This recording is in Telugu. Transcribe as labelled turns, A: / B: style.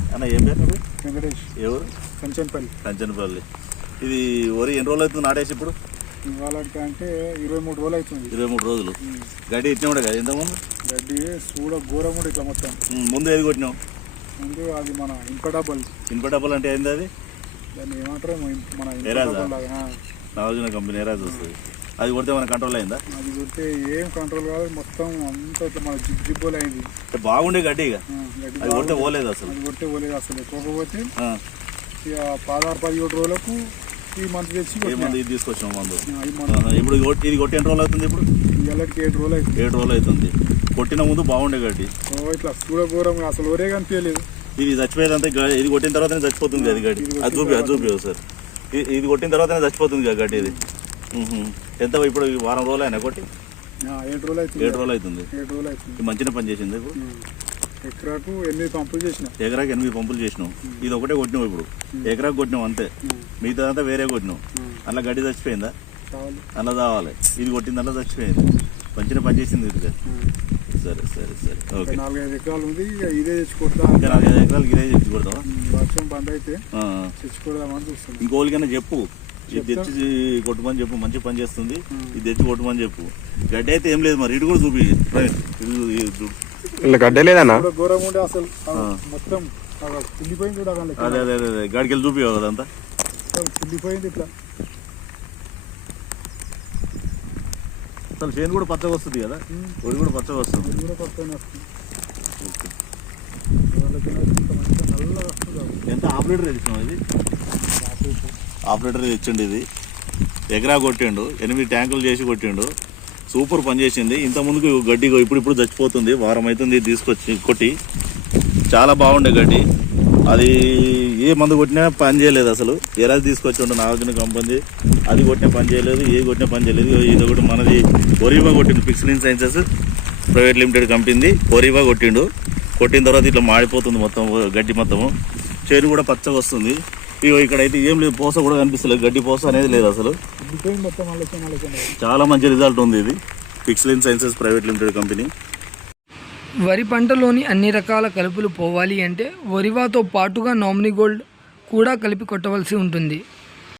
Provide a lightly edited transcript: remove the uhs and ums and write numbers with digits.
A: అన్న ఏం పేరు
B: వెంకటేష్.
A: ఎవరు? కంచనపల్లి. ఇది వరి ఎన్ని రోజులు అవుతుంది నాటేసి ఇప్పుడు?
B: ఇవాళకి అంటే 23 రోజులు అవుతుంది.
A: 23 రోజులు. గడ్డి ఇచ్చినా కూడా కదా ఇంతకుముందు?
B: గడ్డి చూడ ఘోరం కూడా ఇట్లా మొత్తం.
A: ముందు ఏది కొట్టినావు?
B: ముందు అది మన ఇంపడబ్బల్.
A: ఇంపడబ్బల్ అంటే ఏంది అది?
B: దాన్ని ఏమంటారు మన
A: ఎరాజా, నాగార్జున కంపెనీ ఎరాజా వస్తుంది. అది కొడితే మన కంట్రోల్ అయిందా?
B: అది కొడితే ఏం కంట్రోల్ కాదు, మొత్తం అంతా ఇట్లా మన జిబ్బోలు అయింది.
A: బాగుండే గడ్డి ఇక అది కొడితే పోలేదు అసలు.
B: అది కొడితే పోలేదు అసలు. కాకపోతే ఇక 16-17 రోజులకు ఈ మంత్ తెచ్చి
A: ఇది తీసుకొచ్చాం మందు. ఇప్పుడు ఇది కొట్టి ఎన్ని రోజులు అవుతుంది? ఇప్పుడు
B: ఇవాళకి 7 రోజులు అవుతుంది.
A: 7 రోజులు అవుతుంది. కొట్టిన ముందు బాగుండే గడ్డి.
B: ఇట్లా చూడ ఘోరం అసలు ఒరే కనిపించలేదు.
A: ఇది చచ్చిపోయేదంతా ఇది కొట్టిన తర్వాతనే చచ్చిపోతుంది అది గడ్డి. అది చూపి సార్, ఇది కొట్టిన తర్వాతనే చచ్చిపోతుంది కదా గడ్డి. ఇది ఎంత ఇప్పుడు వారం రోజులు అయినా కొట్టి?
B: 7 రోజులు అవుతుంది.
A: 7 రోజులు అవుతుంది.
B: 7 రోజులు అవుతుంది.
A: మంచిగా పని చేసింది. ఇప్పుడు
B: ఎకరాకు 8 పంపులు చేసిన.
A: ఎకరాకి 8 పంపులు చేసినావు. ఇది ఒకటే కొట్టినావు. ఇప్పుడు ఎకరాకు కొట్టినావు అంతే, మిగతా అంతా వేరే కొట్టినావు. అలా గడ్డి చచ్చిపోయిందా? అలా కావాలి. ఇది కొట్టింది అలా చచ్చిపోయింది. మంచిగా పని చేసింది ఇది. సరే సరే సరే ఓకే.
B: 4-5 ఎకరాలు ఉంది, ఇదే తెచ్చుకుంటా.
A: 4-5 ఎకరాలు ఇదే తెచ్చి కొడతావా?
B: వర్షం బంద్ అయితే తెచ్చుకోదామని చూస్తున్నాం.
A: ఇంకోళ్ళకైనా చెప్పు, ఇది తెచ్చి కొట్టమని చెప్పు. మంచి పని చేస్తుంది, ఇది తెచ్చి కొట్టమని చెప్పు. గడ్డి అయితే ఏం లేదు మరి. ఇటు కూడా చూపి.
C: గడ్డే లేదన్నా,
B: ఘోరం ఉండే అసలు. మొత్తం కుళ్ళిపోయింది కూడా.
A: అదే అదే అదే గాడికి వెళ్ళి చూపి కదంతా
B: కుళ్ళిపోయింది ఇట్లా.
A: అసలు చేను కూడా పచ్చగా వస్తుంది కదా, ఒడి కూడా పచ్చగా వస్తుంది. ఎంత ఆపరేటర్ తెచ్చినావు? ఇది ఆపరేటర్ తెచ్చిండు. ఇది ఎకరా కొట్టిండు, 8 ట్యాంకులు చేసి కొట్టిండు. సూపర్ పని చేసింది. ఇంత ముందుకు గడ్డి ఇప్పుడు చచ్చిపోతుంది. వారం అవుతుంది తీసుకొచ్చి కొట్టి. చాలా బాగుండే గడ్డి. అది ఏ మందు కొట్టినా పని చేయలేదు అసలు. ఎరాజ్ తీసుకొచ్చి ఉండు నాగార్జున కంపెనీ. అది కొట్టినా పని చేయలేదు, ఏ కొట్టినా పని చేయలేదు. ఇది ఒకటి మనది ఒరివా కొట్టిండు, Pixilin sciences private limited company. ఒరివా కొట్టిండు. కొట్టిన తర్వాత ఇట్లా మాడిపోతుంది మొత్తం గడ్డి మొత్తము. చేను కూడా పచ్చగా వస్తుంది. ఇక్కడైతే ఏం లేదు, పోస కూడా కనిపిస్తలేదు. గడ్డి పోస అనేది లేదు అసలు. చాలా మంచి రిజల్ట్ ఉంది. ఇది Pixilin sciences private limited company.
D: వరి పంటలోని అన్ని రకాల కలుపులు పోవాలి అంటే వరివాతో పాటుగా నామినీ గోల్డ్ కూడా కలిపి కొట్టవలసి ఉంటుంది.